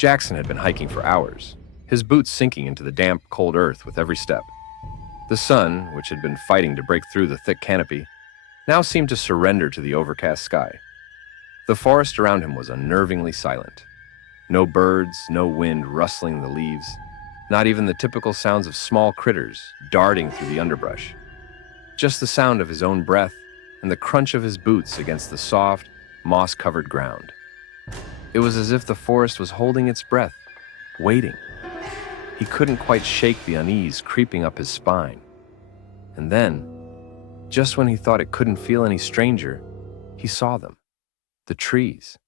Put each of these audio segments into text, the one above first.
Jackson had been hiking for hours, his boots sinking into the damp, cold earth with every step. The sun, which had been fighting to break through the thick canopy, now seemed to surrender to the overcast sky. The forest around him was unnervingly silent. No birds, no wind rustling the leaves, not even the typical sounds of small critters darting through the underbrush. Just the sound of his own breath and the crunch of his boots against the soft, moss-covered ground. It was as if the forest was holding its breath, waiting. He couldn't quite shake the unease creeping up his spine. And then, just when he thought it couldn't feel any stranger, he saw them. The trees.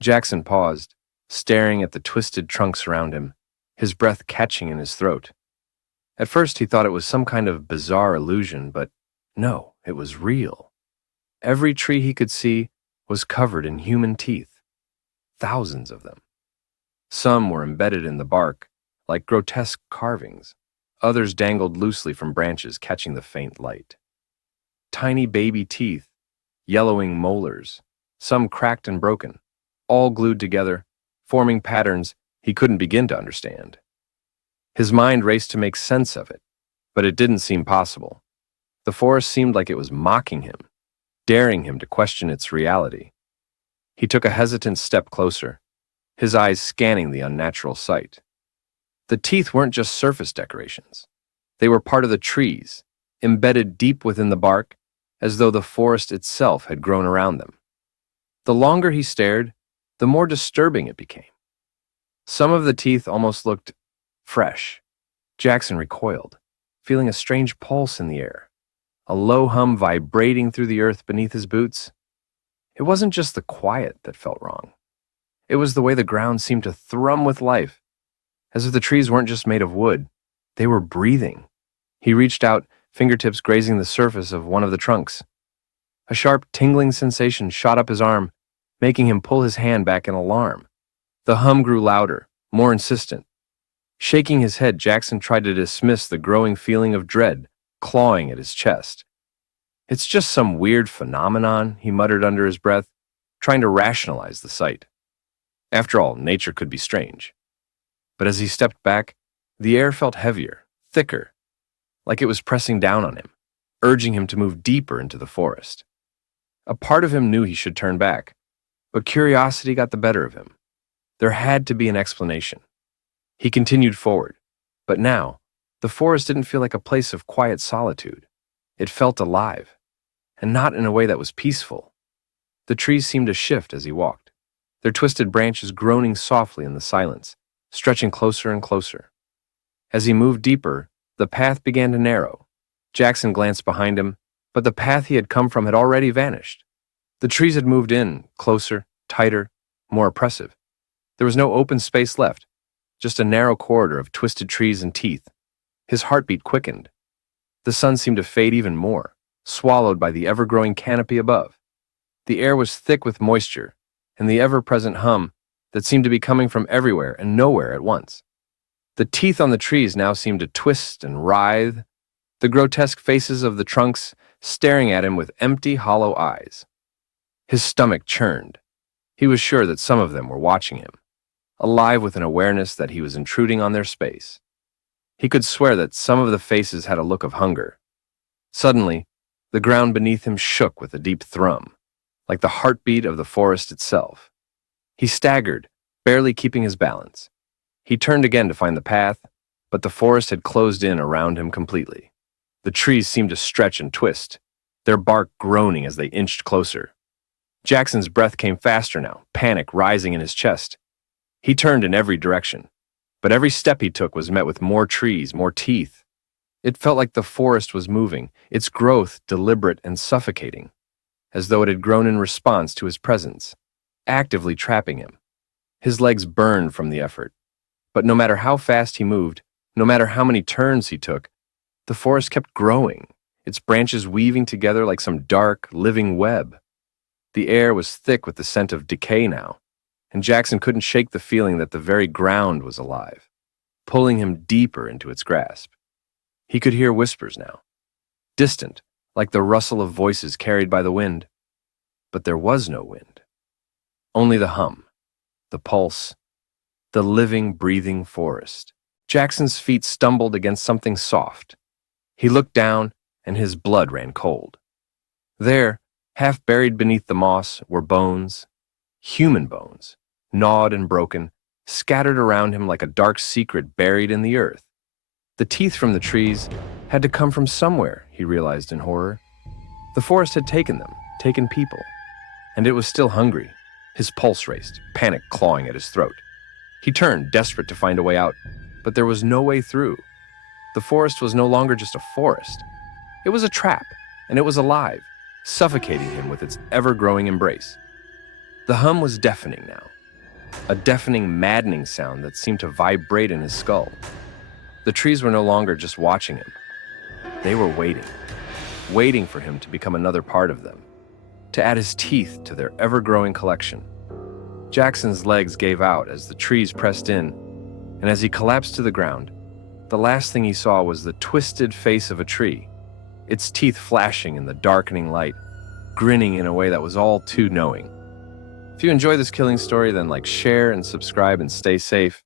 Jackson paused, staring at the twisted trunks around him, his breath catching in his throat. At first he thought it was some kind of bizarre illusion, but no, it was real. Every tree he could see was covered in human teeth. Thousands of them. Some were embedded in the bark, like grotesque carvings. Others dangled loosely from branches, catching the faint light. Tiny baby teeth, yellowing molars, some cracked and broken, all glued together, forming patterns he couldn't begin to understand. His mind raced to make sense of it, but it didn't seem possible. The forest seemed like it was mocking him, daring him to question its reality. He took a hesitant step closer, his eyes scanning the unnatural sight. The teeth weren't just surface decorations. They were part of the trees, embedded deep within the bark, as though the forest itself had grown around them. The longer he stared, the more disturbing it became. Some of the teeth almost looked fresh. Jackson recoiled, feeling a strange pulse in the air, a low hum vibrating through the earth beneath his boots. It wasn't just the quiet that felt wrong. It was the way the ground seemed to thrum with life, as if the trees weren't just made of wood, they were breathing. He reached out, fingertips grazing the surface of one of the trunks. A sharp, tingling sensation shot up his arm, making him pull his hand back in alarm. The hum grew louder, more insistent. Shaking his head, Jackson tried to dismiss the growing feeling of dread, clawing at his chest. "It's just some weird phenomenon," he muttered under his breath, trying to rationalize the sight. After all, nature could be strange. But as he stepped back, the air felt heavier, thicker, like it was pressing down on him, urging him to move deeper into the forest. A part of him knew he should turn back, but curiosity got the better of him. There had to be an explanation. He continued forward, but now, the forest didn't feel like a place of quiet solitude. It felt alive, and not in a way that was peaceful. The trees seemed to shift as he walked, their twisted branches groaning softly in the silence, stretching closer and closer. As he moved deeper, the path began to narrow. Jackson glanced behind him, but the path he had come from had already vanished. The trees had moved in, closer, tighter, more oppressive. There was no open space left, just a narrow corridor of twisted trees and teeth. His heartbeat quickened. The sun seemed to fade even more, swallowed by the ever-growing canopy above. The air was thick with moisture, and the ever-present hum that seemed to be coming from everywhere and nowhere at once. The teeth on the trees now seemed to twist and writhe, the grotesque faces of the trunks staring at him with empty, hollow eyes. His stomach churned. He was sure that some of them were watching him, alive with an awareness that he was intruding on their space. He could swear that some of the faces had a look of hunger. Suddenly, the ground beneath him shook with a deep thrum, like the heartbeat of the forest itself. He staggered, barely keeping his balance. He turned again to find the path, but the forest had closed in around him completely. The trees seemed to stretch and twist, their bark groaning as they inched closer. Jackson's breath came faster now, panic rising in his chest. He turned in every direction, but every step he took was met with more trees, more teeth. It felt like the forest was moving, its growth deliberate and suffocating, as though it had grown in response to his presence, actively trapping him. His legs burned from the effort, but no matter how fast he moved, no matter how many turns he took, the forest kept growing, its branches weaving together like some dark, living web. The air was thick with the scent of decay now, and Jackson couldn't shake the feeling that the very ground was alive, pulling him deeper into its grasp. He could hear whispers now, distant, like the rustle of voices carried by the wind. But there was no wind. Only the hum, the pulse, The living, breathing forest. Jackson's feet stumbled against something soft. He looked down, and his blood ran cold. There, half buried beneath the moss, were bones, human bones, gnawed and broken, scattered around him like a dark secret buried in the earth. The teeth from the trees had to come from somewhere, he realized in horror. The forest had taken them, taken people, and it was still hungry. His pulse raced, panic clawing at his throat. He turned, desperate to find a way out, but there was no way through. The forest was no longer just a forest. It was a trap, and it was alive, suffocating him with its ever-growing embrace. The hum was deafening now, a deafening, maddening sound that seemed to vibrate in his skull. The trees were no longer just watching him. They were waiting for him to become another part of them, to add his teeth to their ever-growing collection. Jackson's legs gave out as the trees pressed in, and as he collapsed to the ground, the last thing he saw was the twisted face of a tree, its teeth flashing in the darkening light, grinning in a way that was all too knowing. If you enjoy this killing story, then share and subscribe and stay safe.